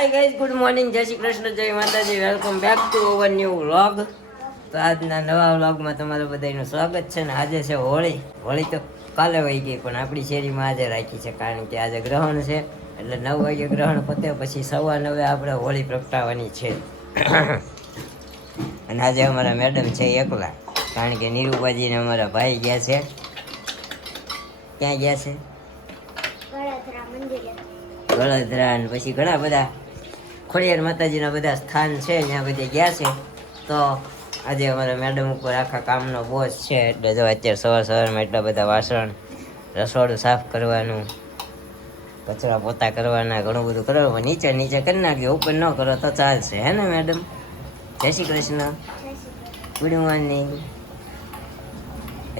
Hi guys, good morning, જય શ્રી કૃષ્ણ, જય માતાજી, welcome back to our new vlog. તો આજના નવા વ્લોગમાં તમારું બધાનું સ્વાગત છે. ને આજે છે હોળી. હોળી તો કાલે વહી ગઈ, પણ આપણી શેરીમાં આજે રાખી છે, કારણ કે આજે ગ્રહણ છે. એટલે 9 વાગે ગ્રહણ પતે પછી 9:15 આપણે હોળી પ્રગટાવવાની છે. અને આજે અમારા મેડમ છે એકલા, કારણ કે નીરુબાજીને અમારા ભાઈ ગયા છે. ક્યાં ગયા છે? વડોદરા. અને પછી ઘણા બધા ખોડિયાર માતાજીના બધા સ્થાન છે, ત્યાં બધે ગયા છે. તો આજે અમારા મેડમ ઉપર આખા કામનો બોજ છે, એટલે જો અત્યારે સવારમાં એટલા બધા વાસણ, રસોડું સાફ કરવાનું, કચરા પોતા કરવાના, ઘણું બધું કરવાનું. નીચે કરી નાખજો, ઉપર ન કરો તો ચાલશે, હે ને મેડમ? જય શ્રી કૃષ્ણ, ગુડ મોર્નિંગ.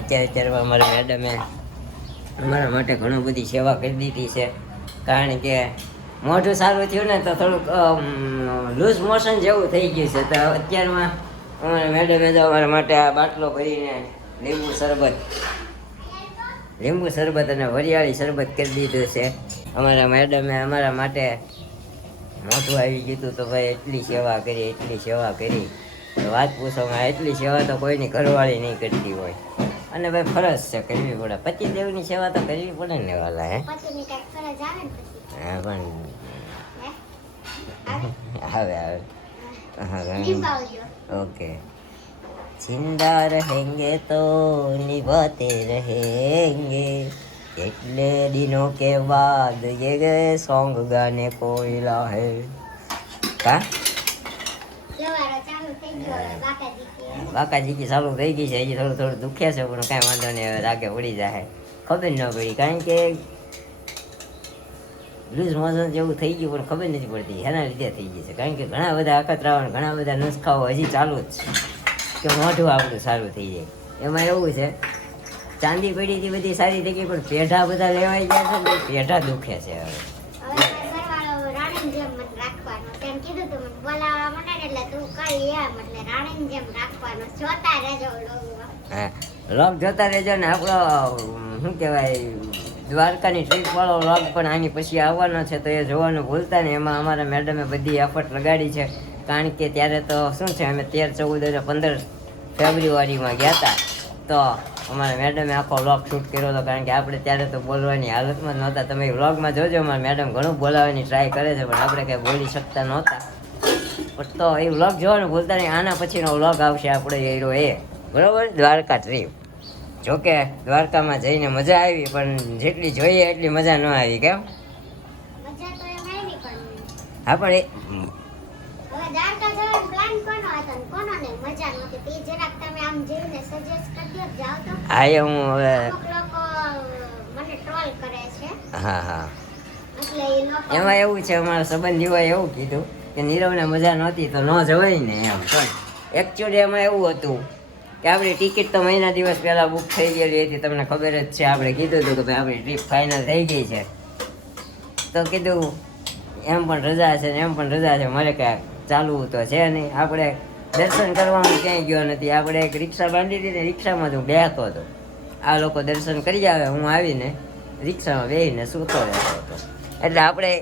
અત્યારે અમારા મેડમે અમારા માટે ઘણું બધી સેવા કરી દીધી છે, કારણ કે મોઢું સારું થયું ને તો થોડુંક લૂઝ મોશન જેવું થઈ ગયું છે. તો અત્યારમાં અમારા મેડમે તો અમારા માટે આ બાટલો ભરીને લીંબુ શરબત અને વરિયાળી શરબત કરી દીધું છે. અમારા મેડમે અમારા માટે મોઢું આવી ગયું તો ભાઈ એટલી સેવા કરી તો વાત પૂછોમાં. એટલી સેવા તો કોઈની ઘરવાળી નહીં કરતી હોય, અને ભાઈ ફરજ છે, કરવી પડે. પતિદેવની સેવા તો કરવી પડે ને વાલા, હે? હા, પણ આવે ઓકે. जिंदा रहेंगे तो निभाते रहेंगे, कितने दिनों के बाद ये सॉन्ग गाने को मिला है. का બાકાજી ચાલુ થઈ ગઈ છે, હજી થોડું દુખે છે, પણ કાંઈ વાંધો નહીં, હવે રાગે ઉડી જાય. ખબર ન પડી, કારણ કે લૂઝ મોશન જેવું થઈ ગયું, પણ ખબર નથી પડતી એના લીધે થઈ ગઈ છે. કારણ કે ઘણા બધા અખતરાઓ, ઘણા બધા નુસ્ખાઓ હજી ચાલુ જ છે, કે મોઢું આપણું સારું થઈ જાય. એમાં એવું છે, ચાંદી પેઢીથી બધી સારી થઈ ગઈ, પણ પેઢા બધા લેવાઈ ગયા છે ને, પેઢા દુખે છે હવે. વ્લોગ જોતા રહેજો ને. આપણો શું કહેવાય, દ્વારકાની ટ્રીપ વાળો વ્લોગ પણ આની પછી આવવાનો છે, તો એ જોવાનું ભૂલતા ને. એમાં અમારા મેડમે બધી એફર્ટ લગાડી છે, કારણ કે ત્યારે તો શું છે, અમે 13, 14 અને 15 ફેબ્રુઆરીમાં ગયા હતા. તો અમારા મેડમે આખો વ્લોગ શૂટ કર્યો હતો, કારણ કે આપણે ત્યારે તો બોલવાની હાલતમાં જ નહોતા. તમે વ્લોગમાં જોજો, અમારા મેડમ ઘણું બોલાવવાની ટ્રાય કરે છે, પણ આપણે કંઈ બોલી શકતા નહોતા. તો એ વ્લોગ જોવાનું ભૂલતા નહીં. આના પછીનો વ્લોગ આવશે આપણે હીરો એ, બરાબર, દ્વારકા ટ્રીપ. જોકે દ્વારકામાં જઈને મજા આવી, પણ જેટલી જોઈએ એટલી મજા ન આવી. કેમ? હા, પણ હા, એ હું હવે હા એમાં એવું છે, અમારા સંબંધીઓએ એવું કીધું કે નીરવને મજા નહોતી તો ન જવાય ને એમ. પણ એકચ્યુઅલી એમાં એવું હતું કે આપણી ટિકિટ તો મહિના દિવસ પહેલાં બુક થઈ ગયેલી હતી, તમને ખબર જ છે. આપણે કીધું હતું કે ભાઈ આપણી ટ્રીપ ફાઇનલ થઈ ગઈ છે, તો કીધું એમ પણ રજા છે ને એમ પણ રજા છે, મારે કાંઈ ચાલવું તો છે નહીં. આપણે દર્શન કરવાનું ક્યાંય ગયો નથી. આપણે એક રિક્ષા બાંધી હતી ને, રિક્ષામાં હું બેસતો હતો. આ લોકો દર્શન કરી આવે, હું આવીને રિક્ષામાં બેસીને સૂતો રહેતો હતો. એટલે આપણે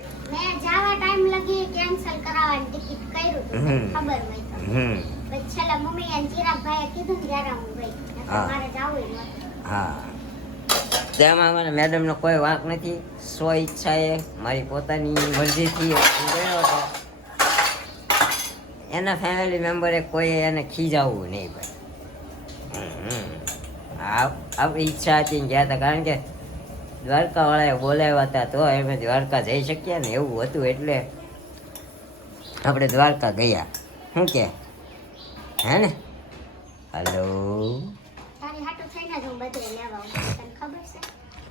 તેમાં મને મેડમનો કોઈ વાંક નથી. સ્વ ઈચ્છાએ, મારી પોતાની મરજીથી ગયો હતો. એના ફેમિલી મેમ્બરે કોઈ એને ખીજાવવું નહીં ભાઈ. આપણી ઈચ્છા હતી ગયા હતા, કારણ કે દ્વારકાવાળાએ બોલાવ્યા હતા તો અમે દ્વારકા જઈ શક્યા ને, એવું હતું. એટલે આપણે દ્વારકા ગયા. શું કે, હે ને? હલો,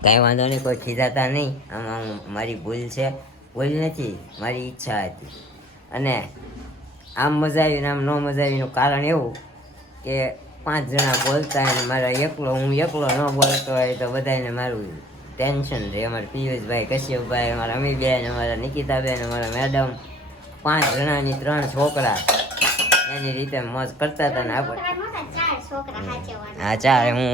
કાંઈ વાંધો નહીં, કોઈ ખીજાતા નહીં. આમાં મારી ભૂલ છે, ભૂલ નથી, મારી ઈચ્છા હતી. અને આમ મજા આવીને આમ ન મજા આવીનું કારણ એવું કે 5 જણા બોલતા હોય ને હું એકલો ન બોલતો હોય તો બધાને મારું ટેન્શન રહે. અમારા પિયુષભાઈ, કશ્યપભાઈ, અમારા અમીબેન, અમારા નિકિતાબેન, અમારા મેડમ, 5 જણાની 3 છોકરા એની રીતે મોજ કરતા હતા ને આપણે. હા, 4. હું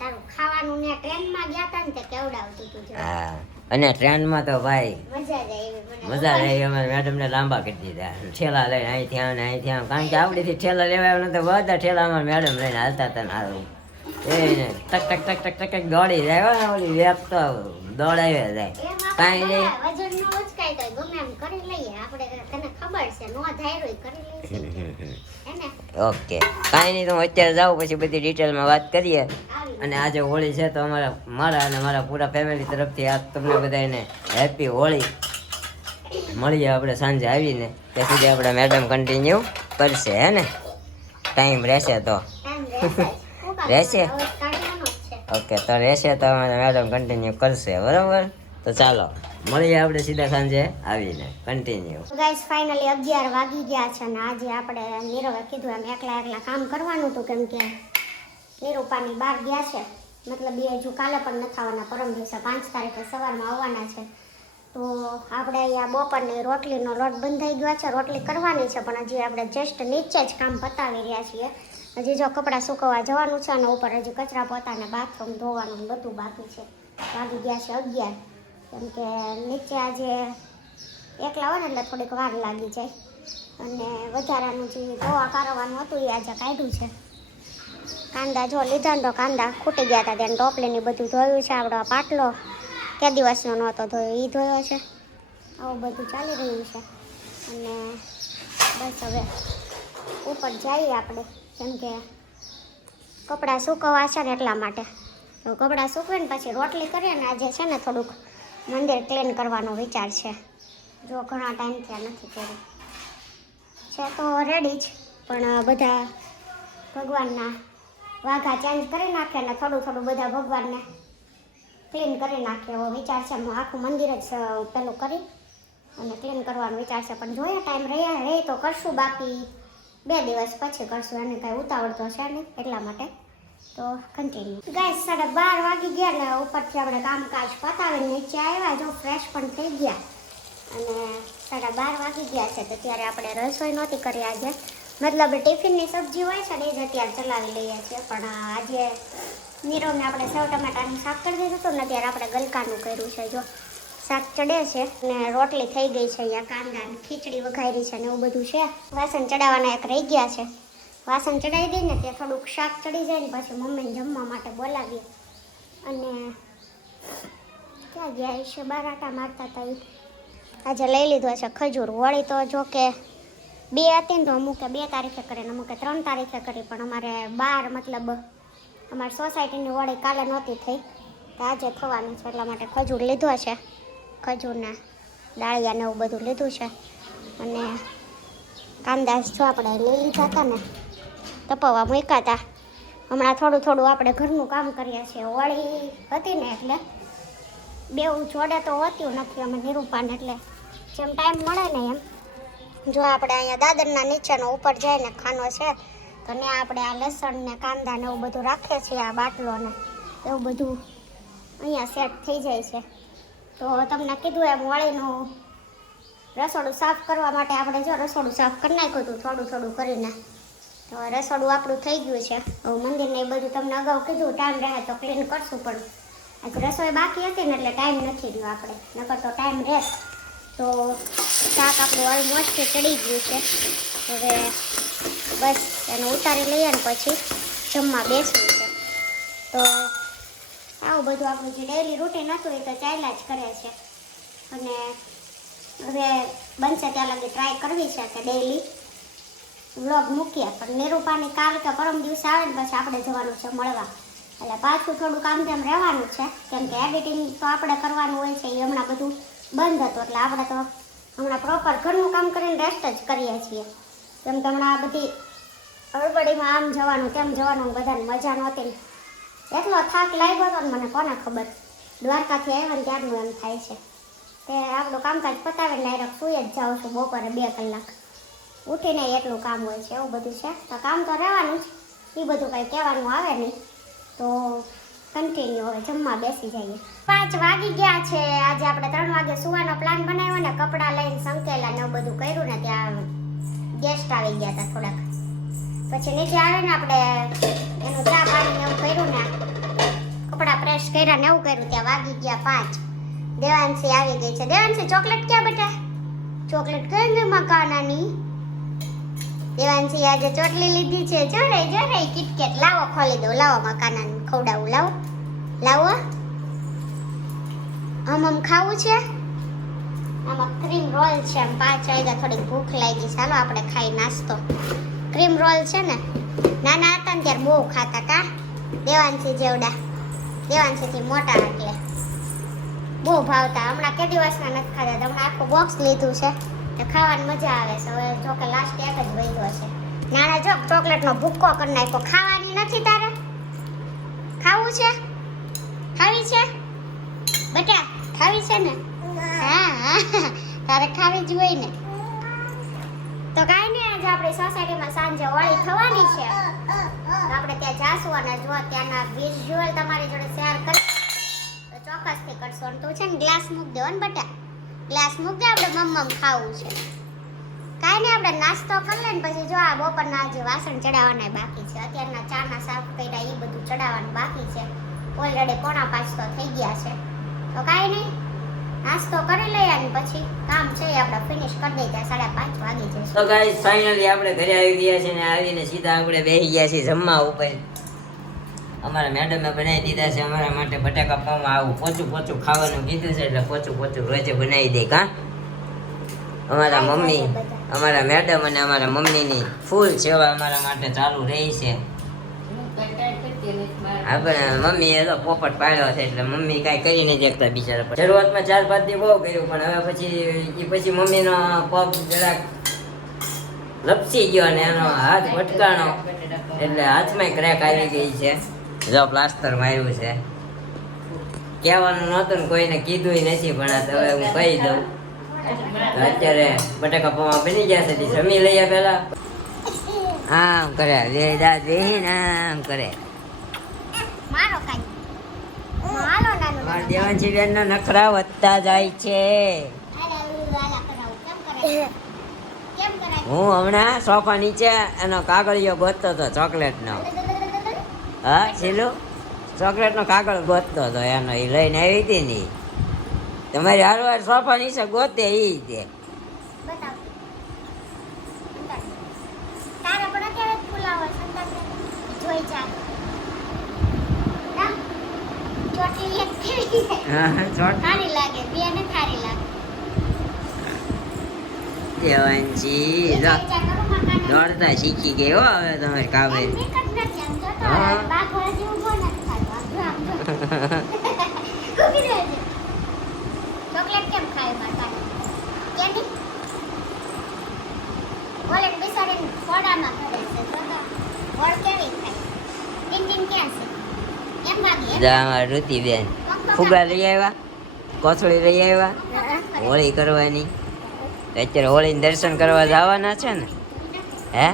તારું ખાવાનું ને ટ્રેનમાં ગયા તા ને તે કેવડાવતું તું હા અને ટ્રેનમાં તો ભાઈ મજા જ આવી મને મજા રહી. અમે મેડમને લાંબા કરી દીધા ઠેલા લઈને અહીંથી આમ ને અહીંથી આમ, કારણ કે આપણીથી ઠેલા લેવા આવ્યો નતો, બધા ઠેલા અમારે મેડમ લઈને હાલતા હતા ને હારું એ ટક ટક ટક ટક ટક દોડી જાય ને ઓલી વેપ તો દોડાવ્યા જાય કાંઈ નહીં. વજન નો ઉચકાય તો ગમે એમ કરી લઈએ આપણે, તને ખબર છે નો ધાર્યું કરી લઈશું હે ને. ઓકે કાંઈ નહીં, તો હું અત્યારે જાઉં પછી બધી ડિટેલમાં વાત કરીએ. અને આજે હોળી છે તો મારા અને મારા પૂરા ફેમિલી તરફથી આ તમને બધાને હેપી હોળી. મળીએ આપણે સાંજે આવીને, ત્યાં સુધી આપણે મેડમ કન્ટિન્યુ કરશે હે ને, ટાઈમ રહેશે તો રહેશે. ઓકે તો રહેશે તો મેડમ કન્ટિન્યુ કરશે બરાબર. તો ચાલો મળીએ આપણે સીધા સાંજે આવીને કન્ટિન્યુ. ગાઈસ ફાઇનલી 11 વાગી ગયા છે અને આજે આપણે નીરવે કીધું એમ એકલા કામ કરવાનું હતું, કેમ કે નીરુપાની બહાર ગયા છે, મતલબ એ હજુ કાલે પણ નથી આવવાના, પરમ દિવસે 5 તારીખે સવારમાં આવવાના છે. તો આપણે અહીંયા બપોરની રોટલીનો લોટ બંધાઈ ગયો છે, રોટલી કરવાની છે, પણ હજી આપણે જસ્ટ નીચે જ કામ પતાવી રહ્યા છીએ. હજી જો કપડાં સુકવવા જવાનું છે અને ઉપર હજી કચરા પોતાને બાથરૂમ ધોવાનું બધું બાકી છે. વાગી ગયા છે 11, કેમ કે નીચે આજે એકલા હોય ને એટલે થોડીક વાર લાગી જાય, અને વધારાનું જે ધોવા કારવાનું હતું એ આજે કાઢ્યું છે. કાંદા જો લીધા ને તો કાંદા ખૂટી ગયા હતા, તેને ટોપલીને બધું ધોયું છે. આપણો પાટલો કે દિવસનો નહોતો ધોયો એ ધોયો છે. આવું બધું ચાલી રહ્યું છે. અને બસ હવે ઉપર જઈએ આપણે, કેમ કે કપડાં સૂકવવા છે ને એટલા માટે. તો કપડાં સૂકવીને પછી રોટલી કરીએ ને. આજે છે ને થોડુંક મંદિર ક્લીન કરવાનો વિચાર છે, જો ઘણા ટાઈમથી નથી કર્યું છે તો રેડી જ, પણ બધા ભગવાનના વાઘા ચેન્જ કરી નાખે ને થોડું થોડું બધા ભગવાનને ક્લીન કરી નાખે એવો વિચાર છે. હું આખું મંદિર જ પેલું કરી અને ક્લીન કરવાનો વિચાર છે, પણ જોઈએ ટાઈમ રહે તો કરશું, બાકી 2 દિવસ પછી કરશું, એને કાંઈ ઉતાવળ તો છે નહીં એટલા માટે. તો કન્ટિન્યુ ગાઈસ 12:30 વાગી ગયા ને ઉપરથી આપણે કામકાજ પતાવીને નીચે આવ્યા, જો ફ્રેશ પણ થઈ ગયા અને 12:30 વાગી ગયા છે. તો ત્યારે આપણે રસોઈ નહોતી કરી આજે, મતલબ ટિફિનની સબ્જી હોય છે ને એ જ અત્યારે ચલાવી લઈએ છીએ, પણ આજે નીરવને આપણે સેવ ટમેટાનું શાક કરી દીધું હતું ને, ત્યારે આપણે ગલકાનું કર્યું છે. જો શાક ચડે છે ને રોટલી થઈ ગઈ છે, અહીંયા કાંદા ખીચડી વઘારી છે ને એવું બધું છે. વાસણ ચડાવવાના એક રહી ગયા છે, વાસણ ચડાવી દઈને તે થોડુંક શાક ચડી જાય ને પછી મમ્મીને જમવા માટે બોલાવીએ. અને ક્યાં ગયા છે, બાર આટા મારતા હતા એ. આજે લઈ લીધો છે ખજૂર. હોળી તો જો કે 2 હતી ને તો અમુકે 2 તારીખે કરી ને અમુકે 3 તારીખે કરી, પણ અમારે 12 મતલબ અમારી સોસાયટીની હોળી કાલે નહોતી થઈ તો આજે થવાનું છે, એટલા માટે ખજૂર લીધો છે. ખજૂરના ડાળિયાને એવું બધું લીધું છે. અને કાંદા જો આપણે લઈ લીધા હતા ને, તપાવવા મૂક્યા હતા. હમણાં થોડું થોડું આપણે ઘરનું કામ કરીએ છીએ. હોળી હતી ને એટલે બેઉ જોડે તો હોતું નથી અમે નિરૂપાને, એટલે જેમ ટાઈમ મળે ને એમ. જો આપણે અહીંયા દાદરના નીચેનો ઉપર જાય ને ખાનો છે, તો ને આપણે આ લસણ ને કાંદા ને એવું બધું રાખીએ છીએ, આ બાટલો ને એવું બધું અહીંયા સેટ થઈ જાય છે. તો તમને કીધું એમ હોળીનું રસોડું સાફ કરવા માટે આપણે જો રસોડું સાફ કરી નાખ્યું હતું થોડું થોડું કરીને. તો રસોડું આપણું થઈ ગયું છે. મંદિરને એ બધું તમને અગાઉ કીધું ટાઈમ રહે તો ક્લીન કરશું, પણ આજે રસોઈ બાકી હતી ને એટલે ટાઈમ નથી રહ્યો આપણે, નકર તો ટાઈમ રહે. તો શાક આપણું ઓલમોસ્ટ ચડી ગયું છે. હવે બસ એને ઉતારી લઈએ ને પછી જમવા બેસવું છે. તો આવું બધું આપણું જે ડેઈલી રૂટીન હતું એ તો ચાલ્યા જ કરે છે. અને હવે બનશે ત્યાં લગી ટ્રાય કરવી છે કે ડેઈલી વ્લોગ મૂકીએ, પણ નિરૂપાની કાલ કે પરમ દિવસે આવે ને પછી આપણે જવાનું છે મળવા, એટલે પાછું થોડું કામ તેમ રહેવાનું છે, કેમ કે એડિટિંગ તો આપણે કરવાનું હોય છે. એ હમણાં બધું બંધ હતું એટલે આપણે તો હમણાં પ્રોપર ઘરનું કામ કરીને રેસ્ટ જ કરીએ છીએ, કેમ કે હમણાં આ બધી હળબડીમાં આમ જવાનું તેમ જવાનું બધાને મજા નહોતી. એટલો થાક લાગ્યો હતો ને મને કોને ખબર, દ્વારકાથી આવ્યા ને ત્યારનું એમ થાય છે. તે આપણું કામકાજ પતાવીને ડાયરેક્ટ સુઈ જ જાઉં છું બપોરે 2 કલાક, ઉઠીને એટલું કામ હોય છે. એવું બધું છે તો કામ તો રહેવાનું જ, એ બધું કંઈ કહેવાનું આવે નહીં. તો કન્ટિન્યુ હવે જમવા બેસી જઈએ. 5 વાગી ગયા છે. આજે આપણે 3 વાગે સુવાનો પ્લાન બનાવ્યો ને, કપડાં લઈને સંકેલા ને એવું બધું કર્યું ને, ત્યાં ગેસ્ટ આવી ગયા હતા થોડાક. પછી નીચે આવીને આપણે એનું ચા પાણી ને એવું કર્યું ને, કપડા પ્રેસ કર્યા ને એવું કર્યું ત્યાં વાગી ગયા 5. દેવાંશી આવી ગઈ છે. દેવાંશી ચોકલેટ ક્યાં બેટા? ચોકલેટ કઈ ગઈ મકાનાની? દેવાંશી આજે ચોટલી લીધી છે. જોરે કિટકેટ લાવો, ખોલી દો. લાવો મકાનાને ખવડાવું. લાવો. આમ ખાવું છે. આમાં ક્રીમ રોલ છે. આમ 5 વાગ્યા થોડી ભૂખ લાગી. ચાલો આપણે ખાઈ નાસ્તો. ક્રીમ રોલ છે ને, નાના હતા ને ત્યારે બહુ ખાતા કા દેવાંશી જેવડા. દેવાંશીથી મોટા એટલે બહુ ભાવતા. હમણાં કે દિવસના નથી ખાતા. હમણાં આખું બોક્સ લીધું છે તો ખાવાની મજા આવે છે. હવે જો કે લાસ્ટ એક જ વધ્યો છે. નાના જો ચોકલેટનો ભૂક્કો કરી નાખ્યો. ખાવાની નથી તારે? ખાવું છે? ખાવી છે બેટા? ખાવી છે ને? હા તારે ખાવી જ હોય ને. તો કાંઈ નહીં, આજે આપણી સોસાયટીમાં સાંજે હોળી થવાની છે. તો આપણે ત્યાં જાશું અને જો ત્યાંના વિઝ્યુઅલ તમારી જોડે શેર કરી તો ચોક્કસથી કરશો. અને તું છે ને ગ્લાસ મૂક દેવો ને બેટા. ગ્લાસ મૂક દે, આપણે મમ્મ ખાવું છે. કાંઈ નહીં, આપણે નાસ્તો કરી લઈને પછી જો આ બપોરના જે વાસણ ચડાવવાના બાકી છે. અત્યારના ચાના સાફ કર્યા એ બધું ચડાવવાનું બાકી છે. ઓલરેડી 4:45 તો થઈ ગયા છે. તો કાંઈ નહીં, નાસ્તો કરી લઈએ અને પછી કામ છે એ આપણે ફિનિશ કરી દઈએ. ત્યાં 5:30 વાગી જશે. તો ગાઈસ ફાઇનલી આપણે ઘરે આવી ગયા છે ને આવીને સીધા આપણે બેસી ગયા છીએ જમવા ઉપર. અમારા મેડમે બનાવી દીધા છે અમારા માટે બટાકા પૌવા. આવું પોચું ખાવાનું કીધું છે એટલે પોચું રોજે બનાવી દે. કા અમારા મમ્મી, અમારા મેડમ અને અમારા મમ્મીની ફૂલ સેવા અમારા માટે ચાલુ રહી છે. આપણે મમ્મી એ તો પોપટ પાડ્યો છે એટલે મમ્મી કાંઈ કરી નહીં દેખતા બિચારા. શરૂઆતમાં 4-5 દી બહુ કર્યું પણ હવે પછી મમ્મીનો પગ જરાક લપસી ગયો અને એનો હાથ ભટકાણો એટલે હાથમાં ક્રેક આવી ગઈ છે. જો પ્લાસ્ટર માર્યું છે. કહેવાનું નહોતું ને કોઈને કીધું નથી પણ હવે હું કહી દઉં. અત્યારે બટાકા પૌવા બની ગયા છે. જમી લઈએ પેલા. આમ કરે આમ કરે. મારો કાઈ મારો નાનો મારા દેવાંશી બેન નો નખરા વધતા જાય છે. કેમ કરાય? હું હમણાં સોફા નીચે એનો કાગળિયો ગોતતો હતો ચોકલેટનો. હા શીલું, ચોકલેટનો કાગળ ગોતતો હતો એનો. એ લઈને આવી હતી ને તમારી હારવાર સોફા નીચે ગોતે ઈ દે. બતાવ. તારે પણ અત્યારે જ ફુલાવો સંતાને જોઈ જા. ના ચોટલી એક કેવી છે? સારી લાગે. બે ને સારી લાગે. દેવાંશી દોડતા શીખી ગઈ હો હવે તમારી કાવેરી. ચોકલેટ કેમ ખાય માતા? કેન્ડી બોલે બિસાડીને ફોડામાં ભરે છે. બોલ કેવી ખાય? ટીન ક્યાં છે? કેમ ભાગી? અમારા ઋતિબેન ફુગા લઈ આવ્યા, કોથળી લઈ આવ્યા હોળી કરવાની. અત્યારે હોળીને દર્શન કરવા જવાના છે ને? હે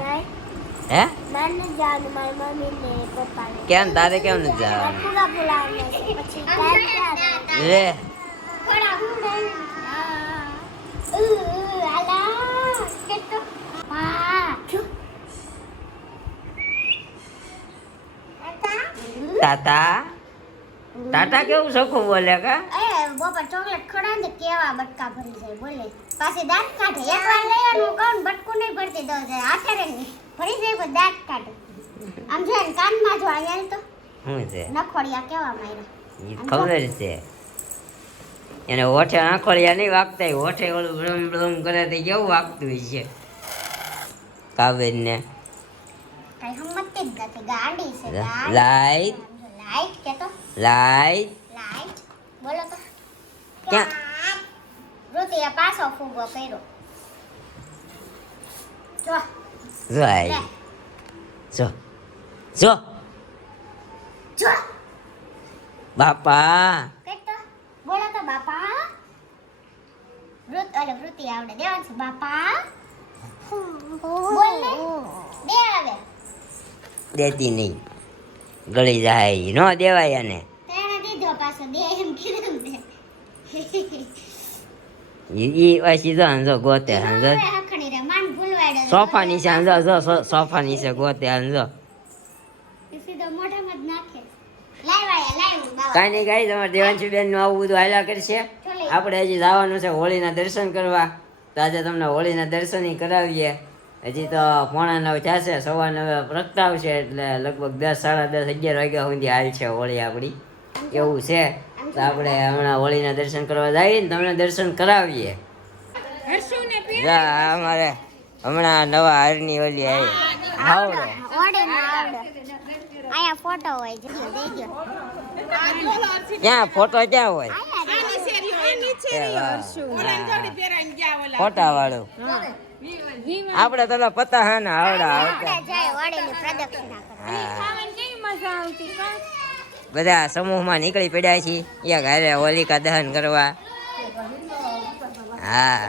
કેમ તારે કેમ નથી જવાનું? લે ટાટા કેવું સખું બોલે કા? બોપર ચોકલેટ ખવડાવે ને કેવા બટકા ભરી જાય બોલે. પાછી દાંત કાઢે. એકવાર લેવાનું કહું બટકું નહીં ભરતી દો હાથે રે ભરી જાય પણ દાંત કાઢે. આમ છે ને કાનમાં જો આયા તો શું છે નખોડિયા કેવા માર્યા. ઈ ખબર છે એને. ઓઠે આંખોળિયા નહીં વાગતા, ઓઠે ઓલું બ્રમ બ્રમ કરે તો કેવું વાગતું હોય છે કાવેરને. કઈ હમતી જ નથી. ગાડી છે. લાઈટ લાઈટ કે તો લાઈટ બોલો તો ક્યાં? ઋતિએ પાછો ફૂગો કર્યો. જો લાઈટ જો બાપા કે તો બોલો તો બાપા. વૃત્તિ આવડે. દેવાંશ બાપા બોલ ને. દે આવે દેતી નહીં, ગળી જાય. ન દેવાય એને. તેને દીધો પાછો દે એમ કીધું ને. ઈ પાછી જો હંજો ગોતે હંજો હખણી રે માન ભૂલવાડ્યો. સોફા નીચે હંજો જો સોફા નીચે ગોતે હંજો. સીધો મોઢામાં જ નાખે. લાવ્યા લાવ્યું કાંઈ નહીં ગાઈ તમારે દેવાંશી બેન નું આવું બધું હાલ્યા કરશે. આપણે હજી જવાનું છે હોળીના દર્શન કરવા. તો આજે તમને હોળીના દર્શન કરાવીએ. હજી તો 8:45 થશે, 9:15 પ્રગટાવશે એટલે લગભગ 10, 10:30, 11 વાગ્યા સુધી હાલ છે હોળી આપણી. એવું છે. તો આપણે હમણાં હોળીના દર્શન કરવા જઈએ ને તમને દર્શન કરાવીએ. અમારે હમણાં નવા હારની ઓલી આવી આવડો આયા ફોટો હોય છે ક્યાં ફોટો ક્યાં હોય ફોટા વાળું આપણે તો પતા હા ને આવડા બધા સમૂહમાં નીકળી પડ્યા છીએ એક હારે હોલિકા દહન કરવા. હા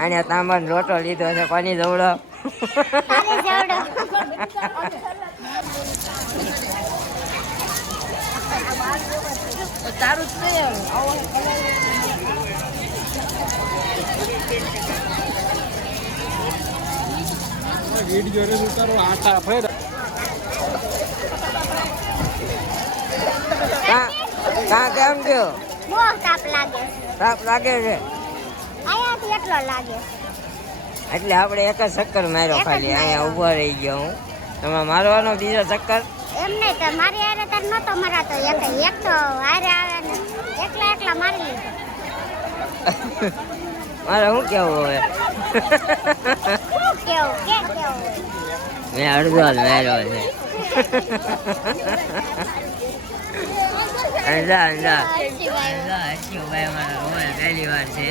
આને તાંબાનો લોટો લીધો છે પાણી જવડો. તારું જ વિડીયો ઉતારો આટા ફેર કા કેમ થયો? બહુ તાપ લાગે તાપ લાગે છે આયાથી એટલો લાગે એટલે આપણે એક જ ચક્કર માર્યો ખાલી. અહીંયા ઊભો રહી ગયો હું. તમે મારવાનો બીજો ચક્કર? એમ નહીં તો મારી હારે તાર નતો મરાતો. એક તો હારે આવે ને એકલા મારી લીધો. મારે શું કેવું હવે? કેવું મેં અડધો જ માર્યો છે. પહેલી વાર છે.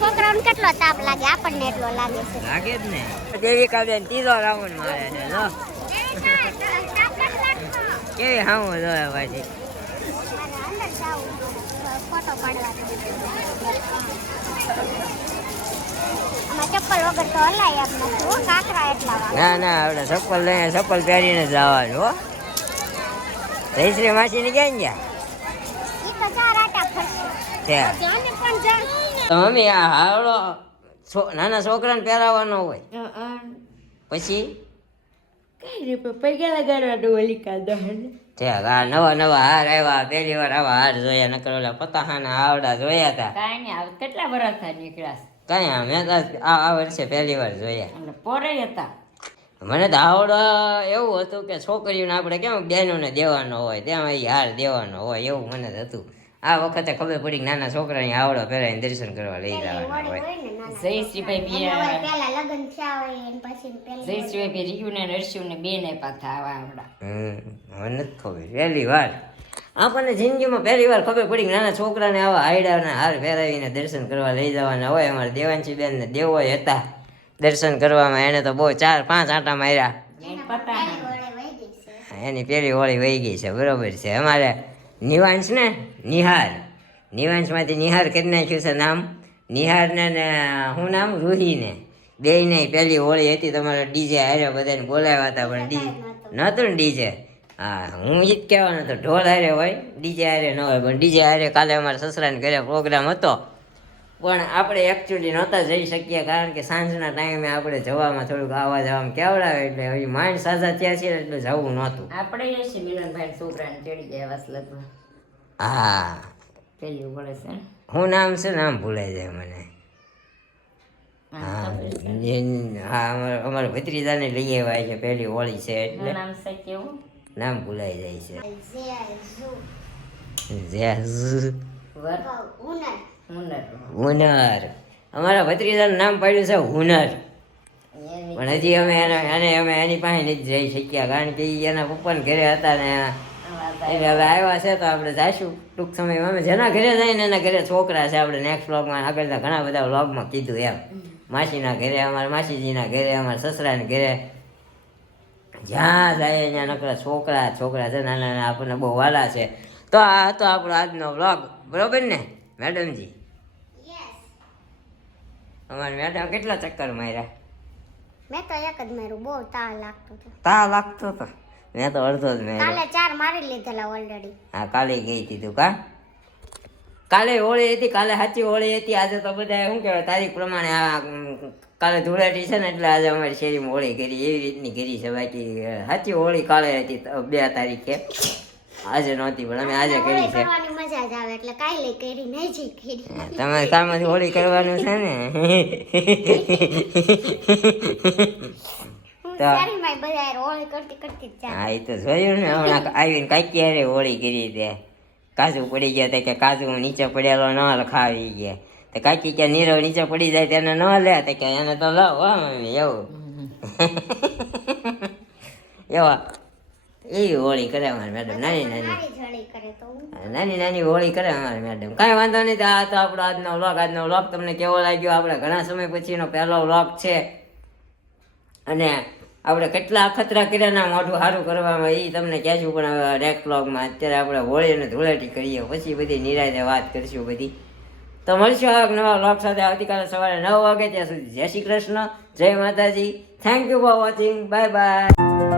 છોકરાઓને કેટલો તાપ લાગે, આપણને એટલો લાગે છે. લાગે જ ને. દેવિકા બેન ત્રીજો રાઉન્ડ મારે છે. જો કેવી હાવું જોયા પછી. ફોટો પાડવા ચપ્પલ વગર તો હલાય આપણે કાકરા એટલા વાગે. ના આપણે ચપ્પલ લઈને ચપ્પલ પહેરીને જ જવાનું હો. જયશ્રી માસી ને ક્યાં ગયા? ઈ તો ચાર આટા ફરશે. જાને પણ જા. તો મમ્મી આ હાવડો નાના છોકરાને પહેરાવાનો હોય પછી કઈ રે પૈગા લગાડવાનું હોલિકા દહન. આ નવા હાર આવ્યા. પહેલી વાર આવા હાર જોયા. નકર ઓલા પતાહાના આવડા જોયા હતા. કાંઈ નહીં, કેટલા વર્ષ થાય નીકળ્યા કઈ મેં તો આ વર્ષે પહેલી વાર જોયા. એટલે પોરે હતા. મને તો આવડો એવું હતું કે છોકરીઓને આપણે કેમ બહેનોને દેવાનો હોય તેમાં એ હાર દેવાનો હોય એવું મને તો હતું. આ વખતે ખબર પડી કે નાના છોકરાને આવડો પહેરાવીને દર્શન કરવા લઈ જવાના હોય. જયશ્રીભાઈ પહેલા લગ્ન થયા હોય અને પછી જયશ્રીભાઈ રીયુ ને નરસિંહ ને બે ને પાછા આવા આવડા. હવે નથી ખબર. પહેલી વાર આપણને જિંદગીમાં પહેલી વાર ખબર પડી કે નાના છોકરાને આવા હાયડાના હાર પહેરાવીને દર્શન કરવા લઈ જવાના હોય. અમારા દેવાંશી બેન ને દેવોય હતા દર્શન કરવામાં. એને તો બહુ 4-5 આંટા માર્યા. એની પેલી હોળી વહી ગઈ છે. બરોબર છે. અમારે નિવાંશ ને નિવાંશમાંથી નિહાર કરી નાખ્યું છે નામ. નિહારને ને શું નામ રૂહીને બેયને પહેલી હોળી હતી. તમારે ડીજે હારે બધાને બોલાવ્યા હતા પણ નહોતું ને ડીજે. હા હું ઈ જ કહેવાનો હતો ઢોલ હારે હોય ડીજે હારે ન હોય. પણ ડીજે હારે કાલે અમારા સસરાને ઘરે પ્રોગ્રામ હતો પણ આપણે એકચ્યુઅલી નહોતા જઈ શકીએ કારણ કે સાંજના ટાઈમે આપણે જવામાં થોડુંક આવવા જવામાં કેવડાવે એટલે હવે માઇન્ડ સાજા થયા છે એટલે જવું નહોતું. આપણે છે મિલનભાઈ છોકરાને ચડી ગયા વસલતમાં. હા પેલી પડે છે. શું નામ છે? નામ ભૂલાઈ જાય મને. હા અમારા ભત્રીજાને લઈ આવ્યા છે. પહેલી હોળી છે એટલે નામ છે કેવું? નામ ભૂલાઈ જાય છે. હુનર. અમારા ભત્રીજાનું નામ પાડ્યું છે હુનર. પણ હજી અમે એની પાસે નથી જઈ શક્યા કારણ કે એના પપ્પાને ઘરે હતા ને એટલે હવે આવ્યા છે તો આપણે જઈશું ટૂંક સમયમાં. અમે જેના ઘરે જઈને એના ઘરે છોકરા છે. આપણે નેક્સ્ટ વ્લોગમાં આગળના ઘણા બધા વ્લોગમાં કીધું એમ. માસીના ઘરે, અમારા માસીજીના ઘરે, અમારા સસરાના ઘરે જ્યાં જાય ત્યાં નકરા છોકરા છે નાના નાના આપણને બહુ વાલા છે. તો આ હતો આપણો આજનો વ્લોગ. બરોબર ને મેડમજી? અમારે મેડમ કેટલા ચક્કર માર્યા? મેં તો એક જ માર્યું. બહુ તાવ લાગતો હતો. તાવ લાગતો હતો? મેં તો અડધો જ માર્યો. કાલે 4 મારી લીધેલા ઓલરેડી. હા કાલે ગઈ હતી તું કા? કાલે હોળી હતી. કાલે સાચી હોળી હતી. આજે તો બધા શું કહેવાય તારીખ પ્રમાણે આ કાલે ધૂળેટી છે ને એટલે આજે અમારી શેરીમાં હોળી કરી એવી રીતની કરી છે. બાકી સાચી હોળી કાલે હતી 2 તારીખે. આજે નહોતી પણ અમે આજે કરી હોળી છે કરવાની મજા જ આવે એટલે કાઈ લઈ કરી નહીં જી કરી તમારે કામમાંથી હોળી કરવાનું છે ને હું સારી માં બધા હોળી કરતી કરતી જ હા એ તો જોયું ને હમણાં આવીને કાંઈક યારે હોળી કરી તે કાજુ પડી ગયા તે કે કાજુ નીચે પડેલો ન લખાવી ગયા તો કાકી કે નીરવ નીચે પડી જાય તેને ન લે તો કે એને તો લો હો મમ્મી એવું એવા એવી હોળી કરે અમારે મેડમ નાની નાની મારી જ હોળી કરે તો હું નાની નાની હોળી કરે અમારે મેડમ કાંઈ વાંધો નહીં તો આ તો આપણો આજનો વ્લોગ તમને કેવો લાગ્યો આપણે ઘણા સમય પછીનો પહેલો વ્લોગ છે અને આપણે કેટલા અખતરા કર્યાના મોઢું સારું કરવામાં એ તમને કહેશું પણ હવે નેક્સ્ટ વ્લોગમાં અત્યારે આપણે હોળી અને ધૂળેટી કરીએ પછી બધી નિરાંતે વાત કરીશું બધી તો મળશું આ નવા વ્લોગ સાથે આવતીકાલે સવારે 9 વાગે ત્યાં સુધી જય શ્રી કૃષ્ણ જય માતાજી thank you for watching bye bye